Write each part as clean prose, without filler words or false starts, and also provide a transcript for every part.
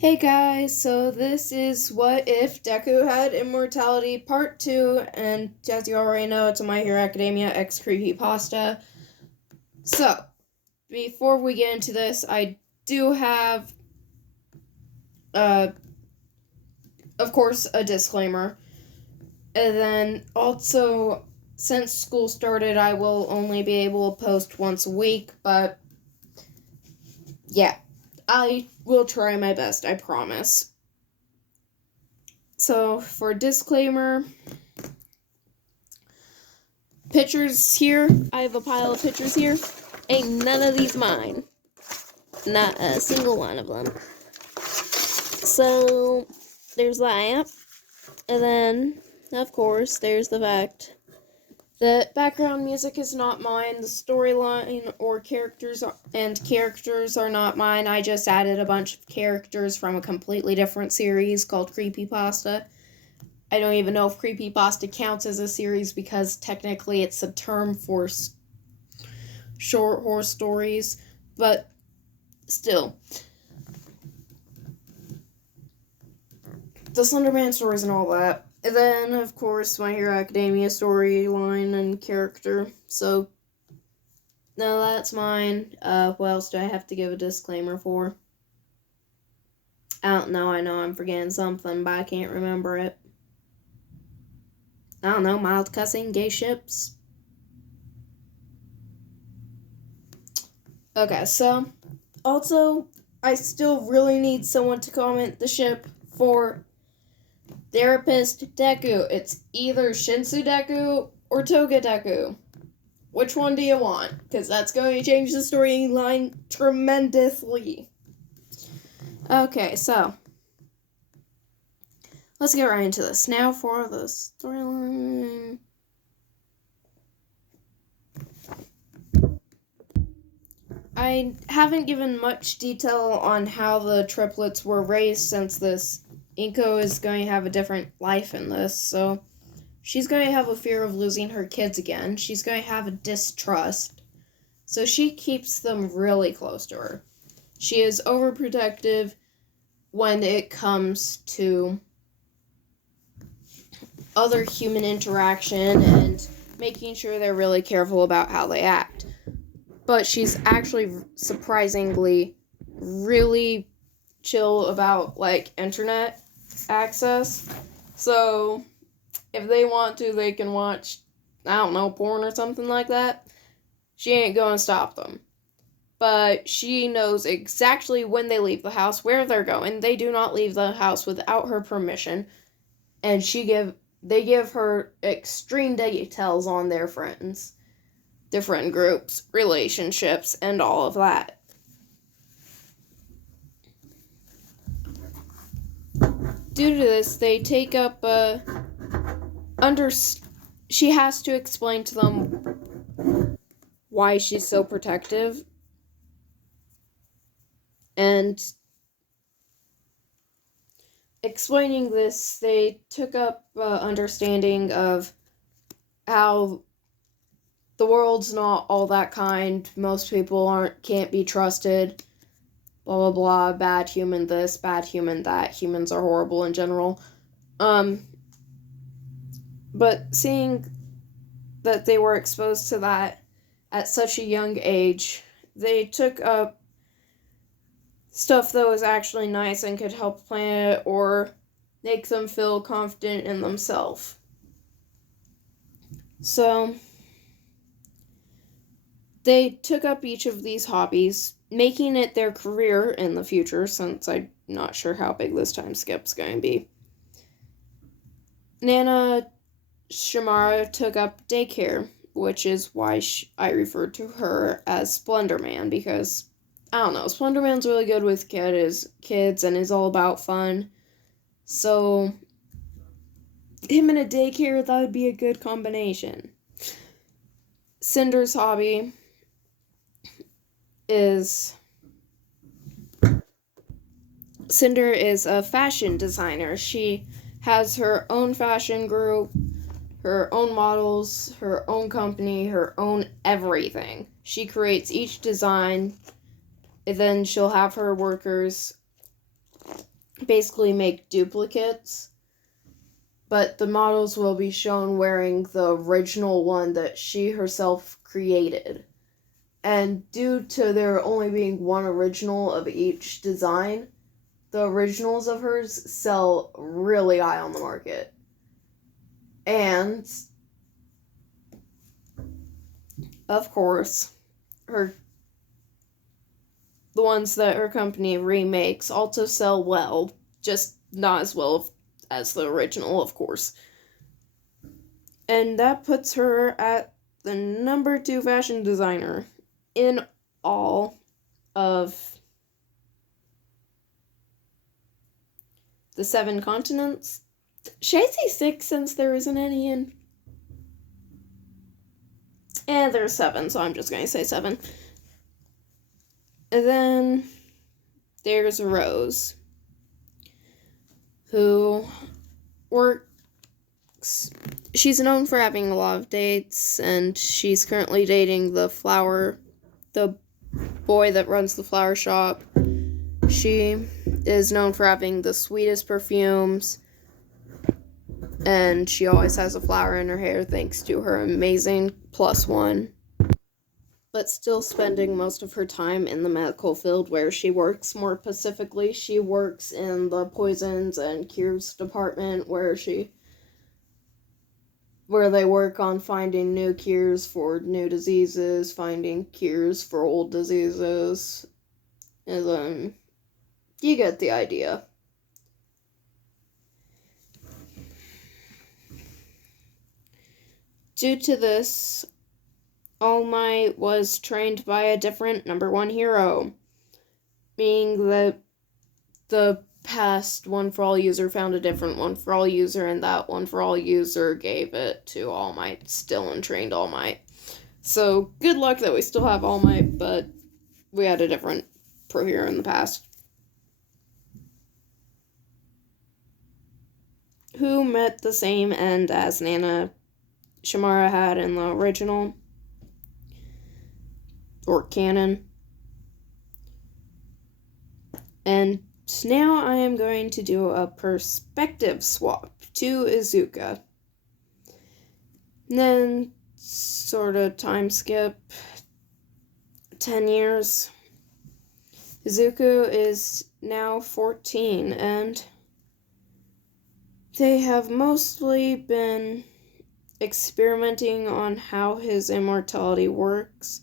Hey guys, so this is What If Deku Had Immortality Part 2, and as you already know, it's a My Hero Academia X Creepypasta. So, before we get into this, I do have, of course, a disclaimer. And then also, since school started, I will only be able to post once a week, but yeah, I will try my best, I promise. So, for disclaimer, pictures here, I have a pile of pictures here. Ain't none of these mine. Not a single one of them. So, there's that. And then, of course, there's the fact that background music is not mine. The storyline or characters are not mine. I just added a bunch of characters from a completely different series called Creepypasta. I don't even know if Creepypasta counts as a series because technically it's a term for short horror stories, but still. The Slenderman stories and all that. And then, of course, My Hero Academia storyline and character. So, no, that's mine. What else do I have to give a disclaimer for? I don't know. I know I'm forgetting something, but I can't remember it. I don't know. Mild cussing, gay ships. Okay, so, also, I still really need someone to comment the ship for Therapist Deku. It's either Shinsu Deku or Toga Deku. Which one do you want? Because that's going to change the storyline tremendously. Okay, so let's get right into this. Now for the storyline. I haven't given much detail on how the triplets were raised since this Inko is going to have a different life in this, so she's going to have a fear of losing her kids again. She's going to have a distrust, so she keeps them really close to her. She is overprotective when it comes to other human interaction and making sure they're really careful about how they act. But she's actually surprisingly really chill about, internet access. So, if they want to, they can watch, I don't know, porn or something like that. She ain't gonna stop them. But she knows exactly when they leave the house, where they're going. They do not leave the house without her permission. And they give her extreme details on their friends, different groups, relationships, and all of that. Due to this, they take up she has to explain to them why she's so protective. And explaining this, they took up understanding of how the world's not all that kind. Most people can't be trusted. Blah blah blah. Bad human this, bad human that. Humans are horrible in general. But seeing that they were exposed to that at such a young age, they took up stuff that was actually nice and could help the planet or make them feel confident in themselves. So, they took up each of these hobbies, making it their career in the future, since I'm not sure how big this time skip's going to be. Nana Shimara took up daycare, which is why I referred to her as Splendor Man, because, I don't know, Splendor Man's really good with kids and is all about fun. So, him in a daycare, that would be a good combination. Cinder's hobby is Cinder is a fashion designer. She has her own fashion group, her own models, her own company, her own everything. She creates each design, and then she'll have her workers basically make duplicates, but the models will be shown wearing the original one that she herself created. And due to there only being one original of each design, the originals of hers sell really high on the market. And, of course, the ones that her company remakes also sell well, just not as well as the original, of course. And that puts her at the number 2 fashion designer in all of the 7 continents. Should I say 6 since there isn't any in? And there's 7, so I'm just going to say 7. And then there's Rose, who works. She's known for having a lot of dates, and she's currently dating the boy that runs the flower shop. She is known for having the sweetest perfumes, and she always has a flower in her hair thanks to her amazing +1. But still spending most of her time in the medical field where she works. More specifically, she works in the poisons and cures department where they work on finding new cures for new diseases, finding cures for old diseases. And then you get the idea. Due to this, All Might was trained by a different number 1 hero, meaning that the past One for All user found a different One for All user, and that One for All user gave it to All Might still and trained All Might. So, good luck that we still have All Might, but we had a different pro hero in the past. Who met the same end as Nana Shamara had in the original or canon. And now I am going to do a perspective swap to Izuka. And then sort of time skip 10 years. Izuku is now 14, and they have mostly been experimenting on how his immortality works.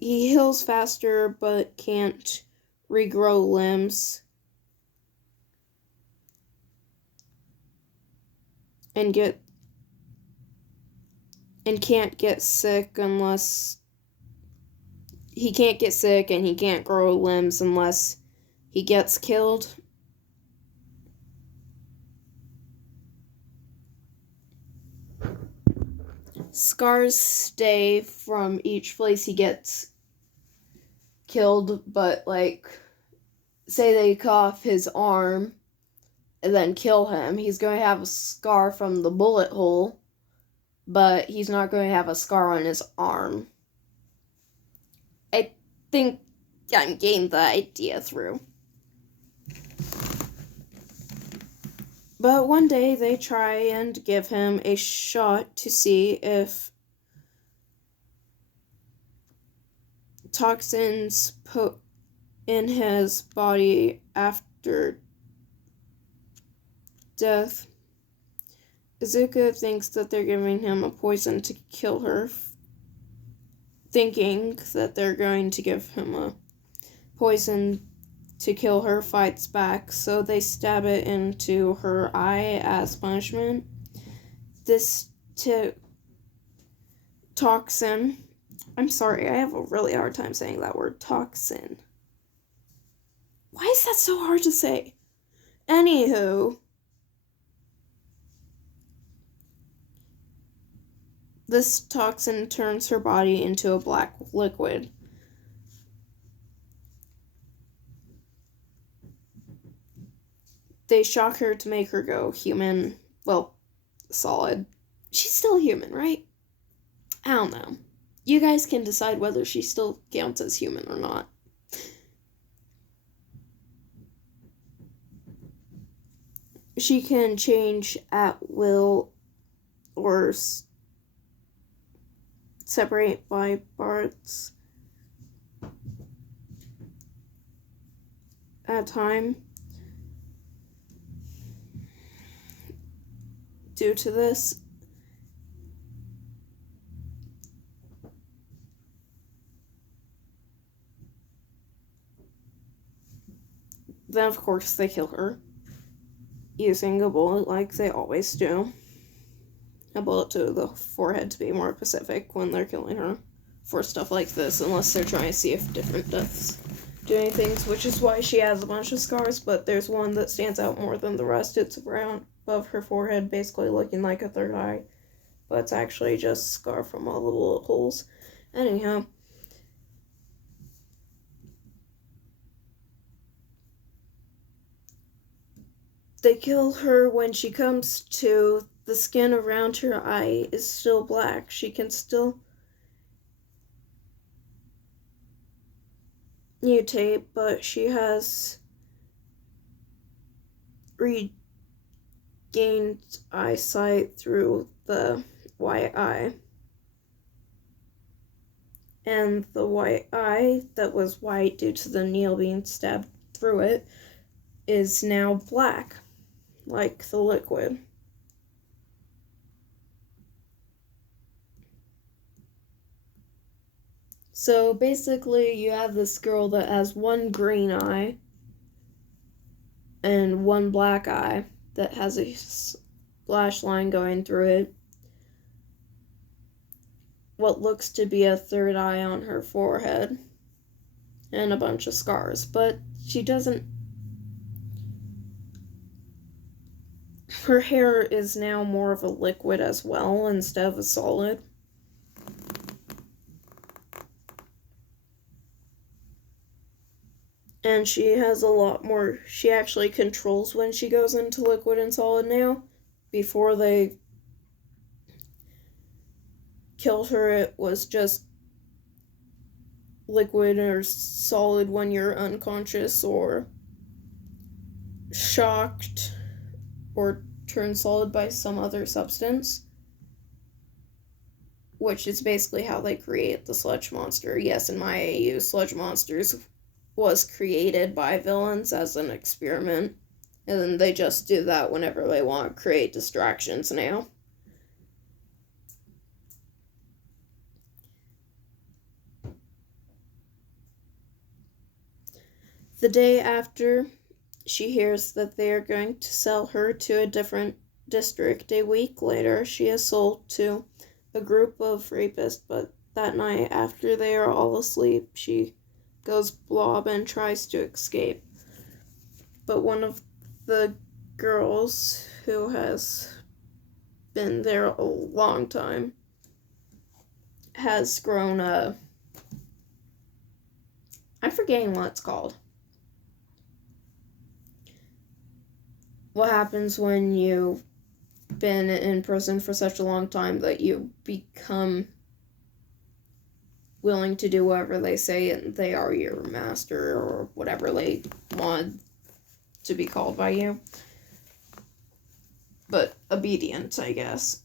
He heals faster but can't regrow limbs and can't get sick unless he can't get sick, and he can't grow limbs unless he gets killed. Scars stay from each place he gets killed, but say they cut off his arm and then kill him, he's going to have a scar from the bullet hole, but he's not going to have a scar on his arm. I think I'm getting the idea through. But one day they try and give him a shot to see if toxins put in his body after death. Izuku thinks that they're giving him a poison to kill her, thinking that they're going to give him a poison to kill her, fights back, so they stab it into her eye as punishment. This toxin, I'm sorry, I have a really hard time saying that word, toxin. Why is that so hard to say? Anywho, this toxin turns her body into a black liquid. They shock her to make her go human. Well, solid. She's still human, right? I don't know. You guys can decide whether she still counts as human or not. she can change at will or separate by parts at a time. Due to this, then of course they kill her using a bullet like they always do. A bullet to the forehead to be more specific when they're killing her for stuff like this, unless they're trying to see if different deaths do anything, which is why she has a bunch of scars, but there's one that stands out more than the rest. It's around above her forehead, basically looking like a third eye, but it's actually just a scar from all the bullet holes. Anyhow, they kill her when she comes to. The skin around her eye is still black. She can still mutate, but she has regained eyesight through the white eye. And the white eye that was white due to the needle being stabbed through it is now black, like the liquid. So basically, you have this girl that has one green eye and one black eye that has a splash line going through it. What looks to be a third eye on her forehead and a bunch of scars, but she doesn't. Her hair is now more of a liquid as well instead of a solid. And she has a lot more. She actually controls when she goes into liquid and solid now. Before they killed her, it was just liquid or solid when you're unconscious or shocked or turned solid by some other substance, which is basically how they create the sludge monster. Yes, in my AU, sludge monsters was created by villains as an experiment, and then they just do that whenever they want to create distractions now. The day after she hears that they are going to sell her to a different district, a week later, she is sold to a group of rapists, but that night, after they are all asleep, she goes blob and tries to escape. But one of the girls who has been there a long time has grown a... I'm forgetting what it's called. What happens when you've been in prison for such a long time that you become willing to do whatever they say and they are your master or whatever they want to be called by you. But obedient, I guess.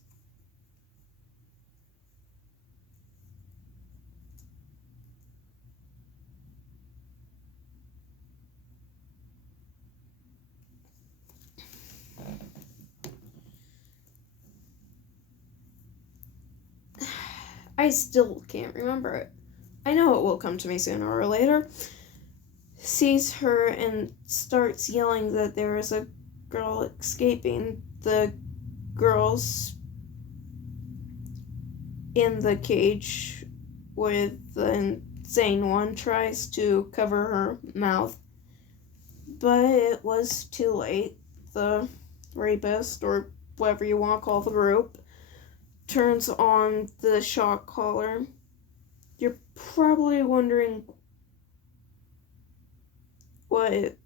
I still can't remember it. I know it will come to me sooner or later. Sees her and starts yelling that there is a girl escaping. The girls in the cage with the insane one tries to cover her mouth, but it was too late. The rapist, or whatever you want to call the group, turns on the shock collar. You're probably wondering what it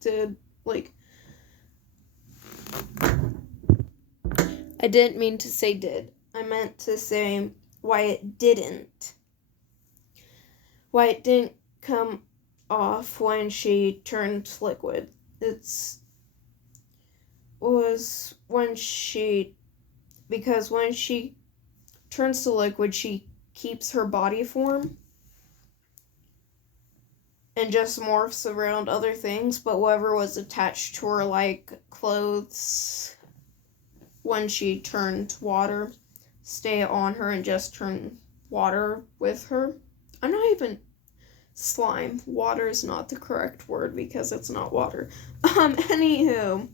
did. Like, I didn't mean to say did. I meant to say why it didn't. Why it didn't come off when she turned liquid. It's was because when she turns to liquid, she keeps her body form and just morphs around other things, but whatever was attached to her, like clothes, when she turned water, stay on her and just turn water with her. I'm not even slime. Water is not the correct word because it's not water. Anywho.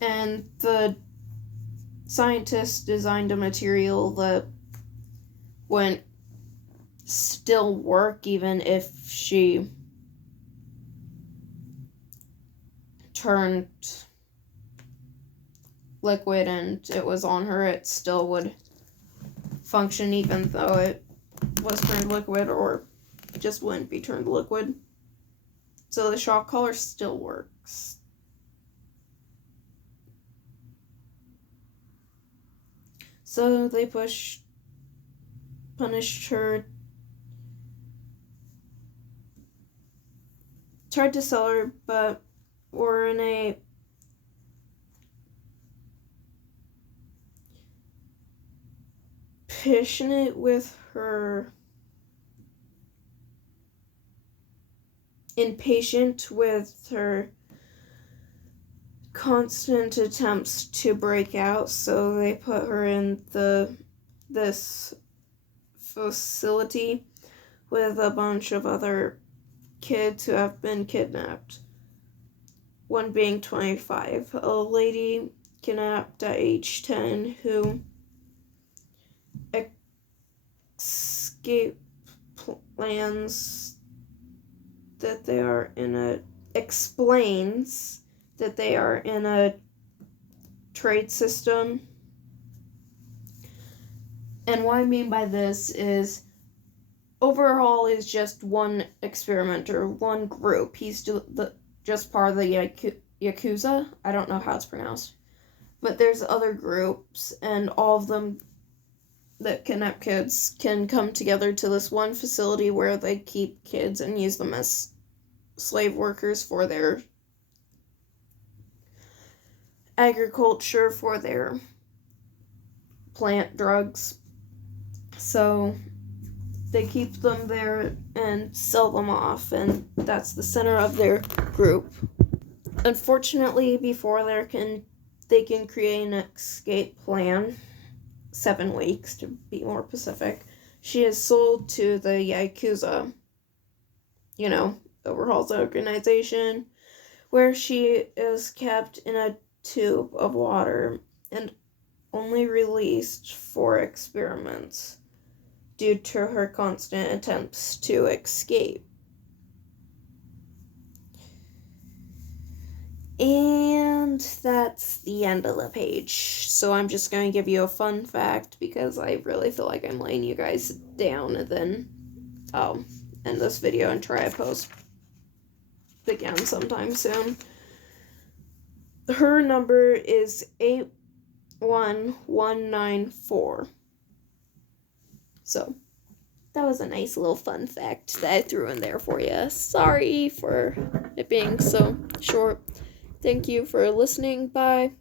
And the scientists designed a material that wouldn't still work even if she turned liquid and it was on her. It still would function even though it was turned liquid, or just wouldn't be turned liquid. So the shock collar still works. So they punished her, tried to sell her, but were in a impatient with her constant attempts to break out, so they put her in this facility with a bunch of other kids who have been kidnapped. One being 25, a lady kidnapped at age 10 who escape plans that they are in explains that they are in a trade system. And what I mean by this is overall is just one experimenter, one group. He's just part of the Yakuza. I don't know how it's pronounced. But there's other groups, and all of them that kidnap kids can come together to this one facility where they keep kids and use them as slave workers for their agriculture, for their plant drugs. So they keep them there and sell them off, and that's the center of their group. Unfortunately, before they can create an escape plan, 7 weeks to be more specific, she is sold to the Yakuza, overhauls the organization, where she is kept in a tube of water and only released for experiments due to her constant attempts to escape. And that's the end of the page. So I'm just going to give you a fun fact because I really feel like I'm laying you guys down, and then I'll end this video and try to post again sometime soon. Her number is 81194. So that was a nice little fun fact that I threw in there for you. Sorry for it being so short. Thank you for listening. Bye.